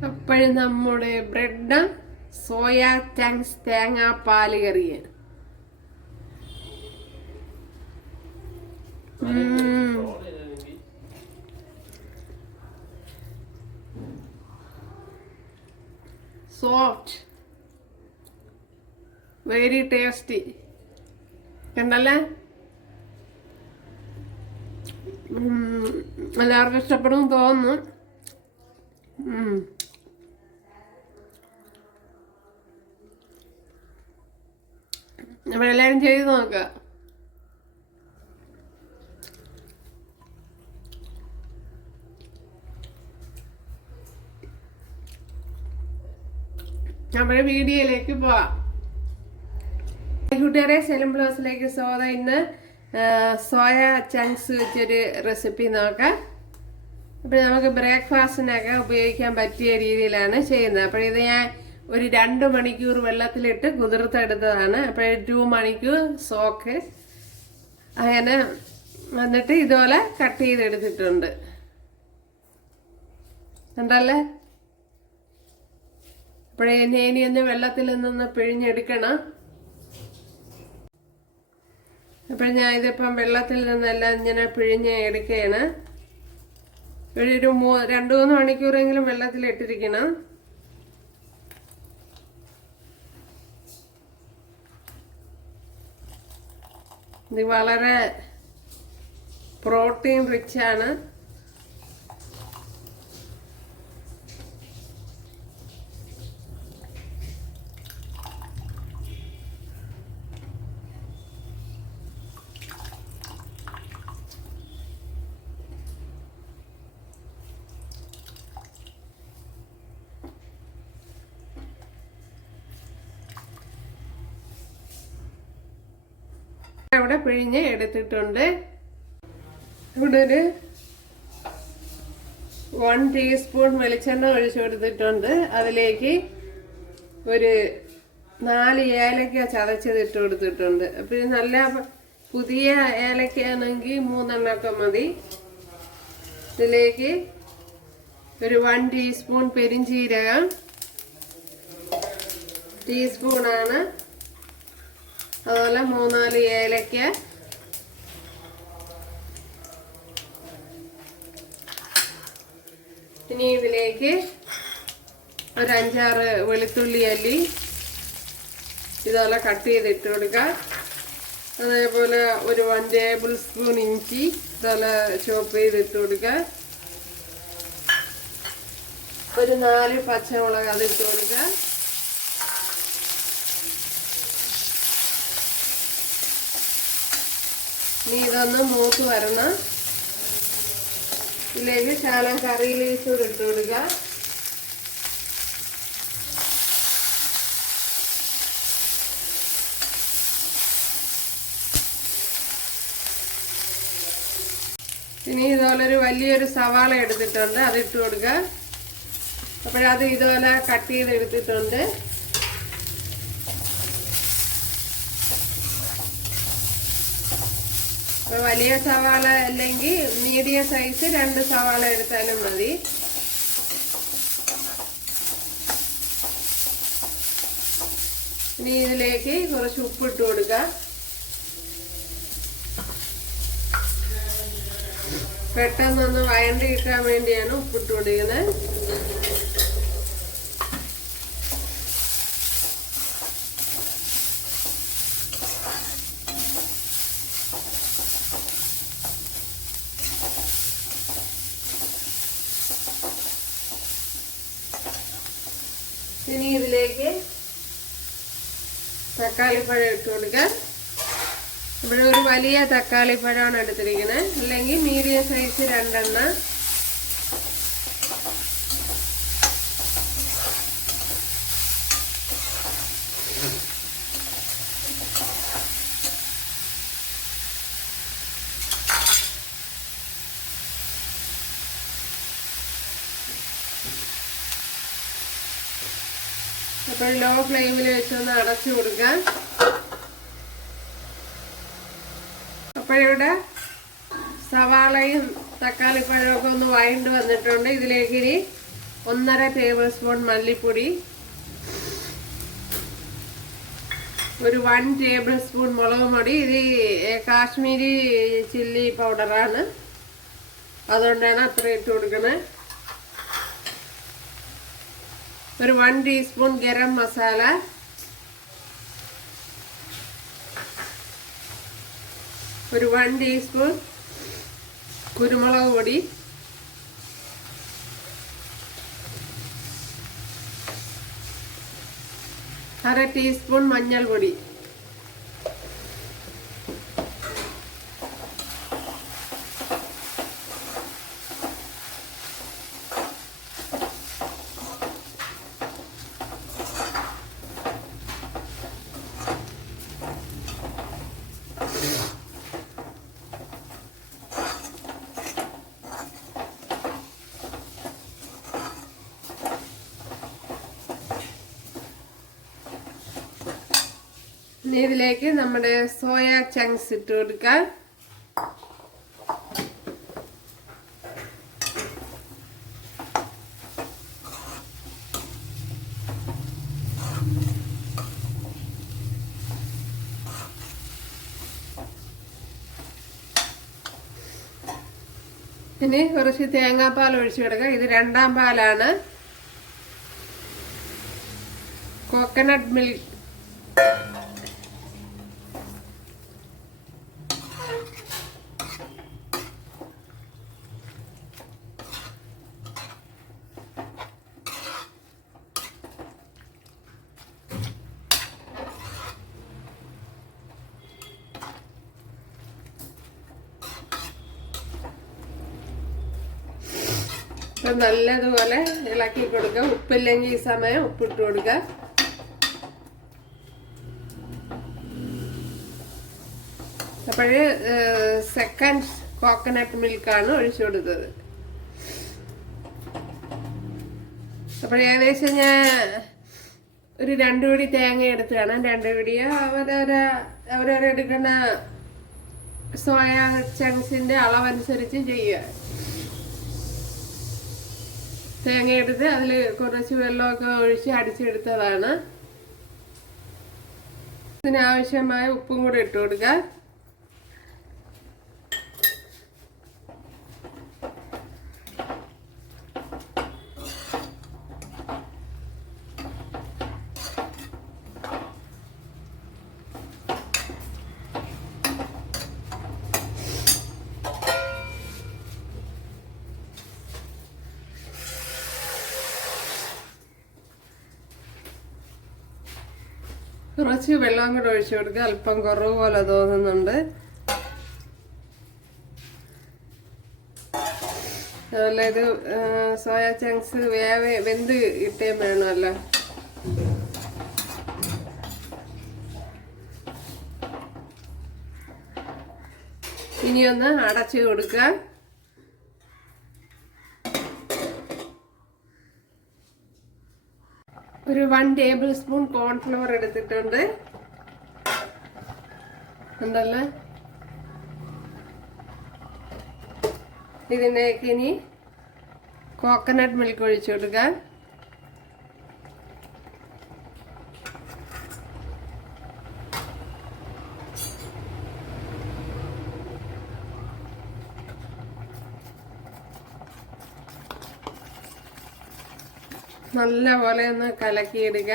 അപ്പോഴും നമ്മുടെ bread soya തേങ്ങാ പാൽ കറി സോഫ്റ്റ്. Very tasty. കണ്ടല്ലേ? എല്ലാവർക്കും ഇഷ്ടപ്പെടും തോന്നുന്നു. ഉം. നമ്മളെല്ലാരും ചെയ്ത് നോക്കുക നമ്മുടെ വീഡിയോയിലേക്ക് പോവാം. കൂട്ടുകാരെ സെലം ബ്ലൗസിലേക്ക് സോദ ഇന്ന് സോയ ചങ്ക്സ് വെച്ചൊരു റെസിപ്പി നോക്കാം. അപ്പോൾ നമുക്ക് ബ്രേക്ക്ഫാസ്റ്റിനൊക്കെ ഉപയോഗിക്കാൻ പറ്റിയ രീതിയിലാണ് ചെയ്യുന്നത്. അപ്പോൾ ഇത് ഞാൻ ഒരു രണ്ട് മണിക്കൂർ വെള്ളത്തിലിട്ട് കുതിർത്തെടുത്തതാണ്. അപ്പോൾ ടു മണിക്കൂർ സോക്ക് അങ്ങനെ എന്നിട്ട് ഇതുപോലെ കട്ട് ചെയ്തെടുത്തിട്ടുണ്ട്. ഉണ്ടല്ലേ അപ്പോഴേ ഇനി ഒന്ന് വെള്ളത്തിൽ നിന്ന് പിഴിഞ്ഞെടുക്കണം. അപ്പോൾ ഞാൻ ഇതിപ്പം വെള്ളത്തിൽ നിന്നെല്ലാം ഇങ്ങനെ പിഴിഞ്ഞ് എടുക്കുകയാണ്. ഒരു മൂ രണ്ട് മൂന്ന് മണിക്കൂറെങ്കിലും വെള്ളത്തിൽ ഇട്ടിരിക്കണം ഇത് വളരെ പ്രോട്ടീൻ റിച്ച് ഇവിടെ പിഴിഞ്ഞ് എടുത്തിട്ടുണ്ട്. ഇവിടെ ഒരു വൺ ടീസ്പൂൺ വെളിച്ചെണ്ണ ഒഴിച്ചു കൊടുത്തിട്ടുണ്ട്. അതിലേക്ക് ഒരു നാല് ഏലക്ക ചതച്ചത് ഇട്ട് കൊടുത്തിട്ടുണ്ട്. ഇത് നല്ല പുതിയ ഏലക്കയാണെങ്കിൽ മൂന്നെണ്ണമൊക്കെ മതി. ഇതിലേക്ക് ഒരു വൺ ടീസ്പൂൺ പെരിഞ്ചീരകം. ടീസ്പൂണാണ് അതുപോലെ മൂന്നാൽ ഏലക്ക. ഇനി ഇതിലേക്ക് ഒരു അഞ്ചാറ് വെളുത്തുള്ളി അല്ലി ഇതുപോലെ കട്ട് ചെയ്തിട്ട് കൊടുക്കുക. അതേപോലെ ഒരു വൺ ടേബിൾ സ്പൂൺ ഇഞ്ചി ഇതുപോലെ ചോപ്പ് ചെയ്തിട്ട് കൊടുക്കുക. ഒരു നാല് പച്ചമുളക് അത് ഇട്ട് കൊടുക്കുക. ഇനി ഇതൊന്ന് മൂത്ത് വരണം. ഇതിലേക്ക് ശാലം കറി ലീസ് ഇട്ട് കൊടുക്കുക ഇനി ഇതുപോലെ ഒരു വലിയൊരു സവാള എടുത്തിട്ടുണ്ട് അത് ഇട്ട് കൊടുക്കുക അപ്പോഴത് ഇതുപോലെ കട്ട് ചെയ്ത് എടുത്തിട്ടുണ്ട് അപ്പൊ വലിയ സവാള അല്ലെങ്കിൽ മീഡിയം സൈസ് രണ്ട് സവാള എടുത്താലും മതി. ഇനി ഇതിലേക്ക് കുറച്ച് ഉപ്പിട്ട് കൊടുക്കുക പെട്ടെന്നൊന്ന് വയണ്ട് കിട്ടാൻ വേണ്ടിയാണ് ഉപ്പിട്ട് കൊടുക്കുന്നത് ഇനി ഇതിലേക്ക് തക്കാളിപ്പഴം ഇട്ട് കൊടുക്കാം ഇവിടെ ഒരു വലിയ തക്കാളി പഴമാണ് എടുത്തിരിക്കുന്നത്. അല്ലെങ്കിൽ മീഡിയം സൈസ് രണ്ടെണ്ണം. അപ്പോൾ ലോ ഫ്ലെയിമിൽ വെച്ചൊന്ന് അടച്ചു കൊടുക്കാം. അപ്പോഴിവിടെ സവാളയും തക്കാളിപ്പഴമൊക്കെ ഒന്ന് വഴണ്ട് വന്നിട്ടുണ്ട്. ഇതിലേക്ക് ഇനി ഒന്നര ടേബിൾ സ്പൂൺ മല്ലിപ്പൊടി ഒരു വൺ ടേബിൾ സ്പൂൺ മുളക് പൊടി ഇത് കാശ്മീരി ചില്ലി പൗഡറാണ് അതുകൊണ്ടാണ് അത്ര ഇട്ട് കൊടുക്കുന്നത് ഒരു വൺ ടീസ്പൂൺ ഗരം മസാല. ഒരു വൺ ടീസ്പൂൺ കുരുമുളക് പൊടി. അര ടീസ്പൂൺ മഞ്ഞൾപ്പൊടി. ഇതിലേക്ക് നമ്മുടെ സോയ ചങ്ക്സ് ഇട്ട് കൊടുക്കാം. ഇനി കുറച്ച് തേങ്ങാപ്പാൽ ഒഴിച്ചു കൊടുക്കാം. ഇത് രണ്ടാം പാലാണ്. കോക്കനട്ട് മിൽക്ക് ഇപ്പൊ നല്ലതുപോലെ ഇളക്കി കൊടുക്കുക. ഉപ്പില്ലെങ്കിൽ ഈ സമയം ഉപ്പിട്ട് കൊടുക്കുക. അപ്പോഴ് സെക്കൻഡ് കോക്കനട്ട് മിൽക്കാണ് ഒഴിച്ചു കൊടുത്തത്. അപ്പോൾ ഏകദേശം ഞാൻ ഒരു രണ്ടു പിടി തേങ്ങ എടുത്ത് കാണാം രണ്ടു പിടി അവരവരെ അവരവരെടുക്കുന്ന സോയ ചങ്സിന്റെ അളവനുസരിച്ച് ചെയ്യുക. തേങ്ങ എടുത്ത് അതിൽ കുറച്ച് വെള്ളമൊക്കെ ഒഴിച്ച് അടിച്ചെടുത്തതാണ്. ഇതിനാവശ്യമായ ഉപ്പും കൂടെ ഇട്ട് കൊടുക്കുക കുറച്ച് വെള്ളം കൂടെ ഒഴിച്ചു കൊടുക്കുക. അല്പം കുറവ് പോലെ തോന്നുന്നുണ്ട്. അതുപോലെ ഇത് സോയ ചങ്ക്സ് വേവ വെന്ത് കിട്ടുകയും വേണമല്ലോ. ഇനിയൊന്ന് അടച്ചു കൊടുക്കുക. ഒരു വൺ ടേബിൾ സ്പൂൺ കോൺഫ്ലവർ എടുത്തിട്ടുണ്ട്. എന്തല്ലേ ഇതിനേക്ക് ഇനി കോക്കനട്ട് മിൽക്ക് ഒഴിച്ചു കൊടുക്കാം. നല്ല പോലെ ഒന്ന് കലക്കിയിടുക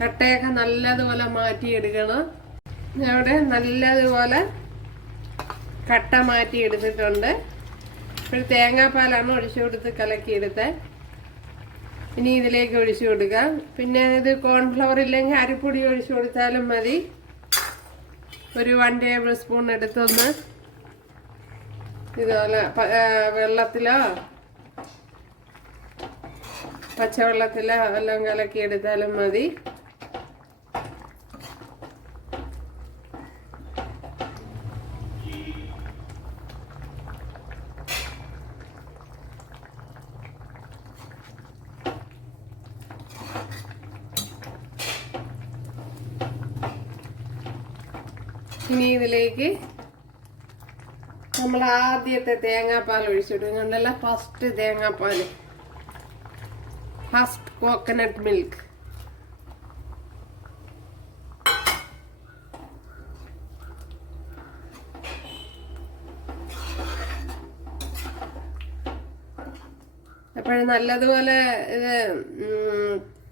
കട്ടയൊക്കെ നല്ലതുപോലെ മാറ്റിയെടുക്കണം. ഇവിടെ നല്ലതുപോലെ കട്ട മാറ്റി എടുത്തിട്ടുണ്ട് ഇപ്പോൾ തേങ്ങാപ്പാലാണ് ഒഴിച്ചു കൊടുത്ത് കലക്കിയെടുത്തത് ഇനി ഇതിലേക്ക് ഒഴിച്ചു കൊടുക്കാം. പിന്നെ ഇത് കോൺഫ്ലവർ ഇല്ലെങ്കിൽ അരിപ്പൊടി ഒഴിച്ചു കൊടുത്താലും മതി. ഒരു വൺ ടേബിൾ സ്പൂൺ എടുത്തൊന്ന് ഇതുപോലെ വെള്ളത്തിലോ? പച്ചവെള്ളത്തിലോ എല്ലാം കലക്കി എടുത്താലും മതി. ഇനി ഇതിലേക്ക് നമ്മൾ ആദ്യത്തെ തേങ്ങാപ്പാൽ ഒഴിച്ചിടും കണ്ടല്ല ഫസ്റ്റ് തേങ്ങാപ്പാൽ ഫസ്റ്റ് കോക്കനട്ട് മിൽക്ക് അപ്പോഴും നല്ലതുപോലെ ഇത്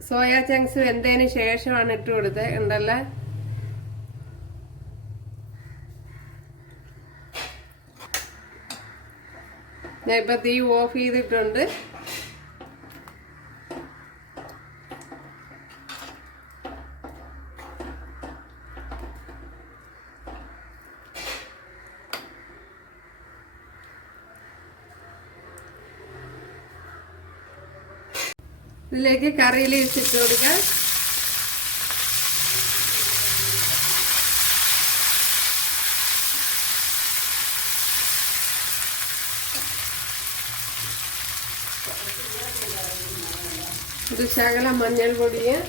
സോയാ ചങ്ക്സ് വെന്തതിന് ശേഷമാണ് ഇട്ട് കൊടുത്തത് ഉണ്ടല്ലോ ഞാൻ ഇപ്പൊ തീ ഓഫ് ചെയ്തിട്ടുണ്ട്. ഇതിലേക്ക് കറിയിൽ വെച്ചിട്ട് കൊടുക്കാം. ഒരു ശകലം മഞ്ഞൾ പൊടിയും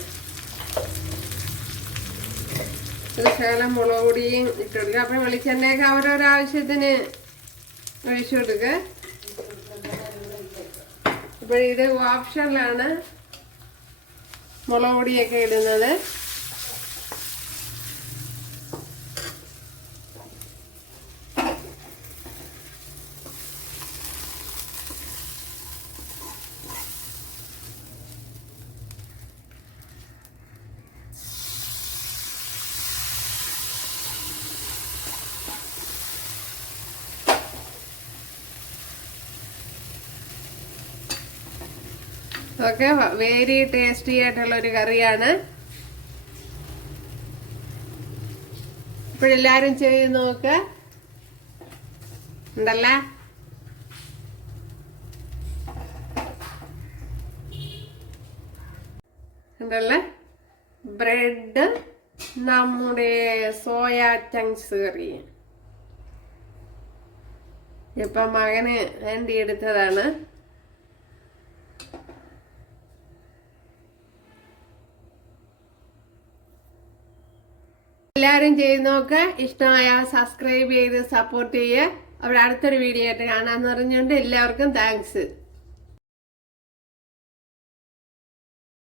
ഒരു ശകലം മുളക് പൊടിയും ഇട്ട് കൊടുക്കുക അപ്പം വെളിച്ചെണ്ണയൊക്കെ അവരവരുടെ ആവശ്യത്തിന് ഒഴിച്ചു കൊടുക്കുക അപ്പോൾ ഇത് ഓപ്ഷനിലാണ് മുളക് പൊടിയൊക്കെ ഇടുന്നത്. ഒക്കെ വെരി ടേസ്റ്റി ആയിട്ടുള്ള ഒരു കറിയാണ്. ഇപ്പോഴെല്ലാരും ചെയ്ത് നോക്ക്. ഉണ്ടല്ല? ബ്രെഡ് നമ്മുടെ സോയ ചങ്ക്സ് കറി ഇപ്പൊ മകന് വേണ്ടി എടുത്തതാണ് എല്ലാവരും ചെയ്ത് നോക്കുക ഇഷ്ടമായ സബ്സ്ക്രൈബ് ചെയ്ത് സപ്പോർട്ട് ചെയ്യുക അവിടെ അടുത്തൊരു വീഡിയോ ആയിട്ട് കാണാമെന്ന് പറഞ്ഞുകൊണ്ട് എല്ലാവർക്കും താങ്ക്സ്